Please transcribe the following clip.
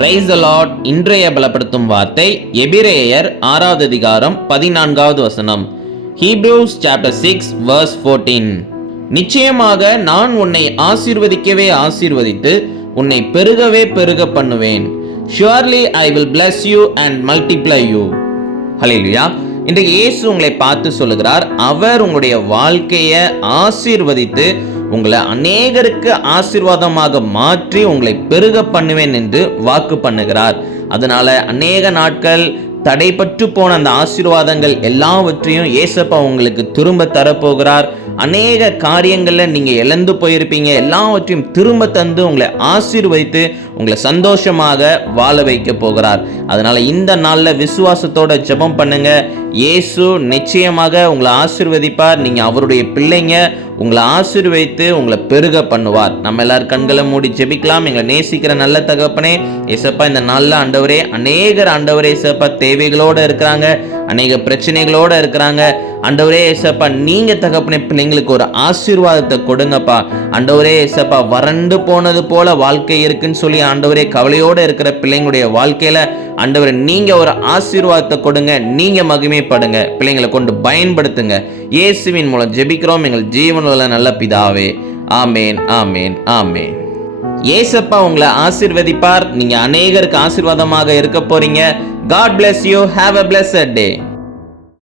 Price Lord இன்றைய பலப்படுத்தும் வார்த்தை எபிரேயர் ஆறாவது அதிகாரம் பதினான்காவது வசனம். Hebrews chapter six verse fourteen நிச்சயமாக நான் உன்னை ஆசீர்வதிக்கவே ஆசீர்வதித்து உன்னை பெருகவே பெருக பண்ணுவேன். Surely I will bless you and multiply you hallelujah இன்றைக்கு இயேசு உங்களை பார்த்து சொல்லுகிறார். அவர் உங்களுடைய வாழ்க்கையை ஆசீர்வதித்து உங்களை அநேகருக்கு ஆசீர்வாதமாக மாற்றி உங்களை பெருக பண்ணுவேன் என்று வாக்கு பண்ணுகிறார். அதனால அநேக நாட்கள் தடைப்பட்டு போன அந்த ஆசீர்வாதங்கள் எல்லாவற்றையும் ஏசப்பா உங்களுக்கு திரும்ப தரப்போகிறார். அநேக காரியங்களில் நீங்கள் இழந்து போயிருப்பீங்க. எல்லாவற்றையும் திரும்ப தந்து உங்களை ஆசீர்வதித்து உங்களை சந்தோஷமாக வாழ வைக்க போகிறார். அதனால் இந்த நாளில் விசுவாசத்தோட ஜெபம் பண்ணுங்க. இயேசு நிச்சயமாக உங்களை ஆசிர்வதிப்பார். நீங்கள் அவருடைய பிள்ளைங்க உங்களை ஆசிர்வைத்து உங்களை பெருக பண்ணுவார். நம்ம எல்லார் கண்களை மூடி ஜெபிக்கலாம். எங்களை நேசிக்கிற நல்ல தகப்பனே இசப்பா இந்த நாளில் ஆண்டவரே அநேகர் ஆண்டவரே இசப்பா தேவைகளோடு இருக்கிறாங்க. அநேக பிரச்சனைகளோடு இருக்கிறாங்க. அண்டவரே ஏசப்பா நீங்கள் தகப்பனே பிள்ளைங்களுக்கு ஒரு ஆசீர்வாதத்தை கொடுங்கப்பா. அண்டவரே ஏசப்பா வறண்டு போனது போல வாழ்க்கை இருக்குன்னு சொல்லி ஆண்டவரே கவலையோடு இருக்கிற பிள்ளைங்களுடைய வாழ்க்கையில் ஆண்டவரே நீங்கள் ஒரு ஆசீர்வாதத்தை கொடுங்க. நீங்கள் மகிமைப்படுங்க. பிள்ளைங்களை கொண்டு பயன்படுத்துங்க. இயேசுவின் மூலம் ஜெபிக்கிறோம். எங்கள் பரலோகத்தில் நல்ல பிதாவே. ஆமேன் ஆமேன் ஆமேன். ஏசப்பா உங்களை ஆசிர்வதிப்பார். நீங்க அநேகருக்கு ஆசிர்வாதமாக இருக்க போறீங்க. God bless you have a bless day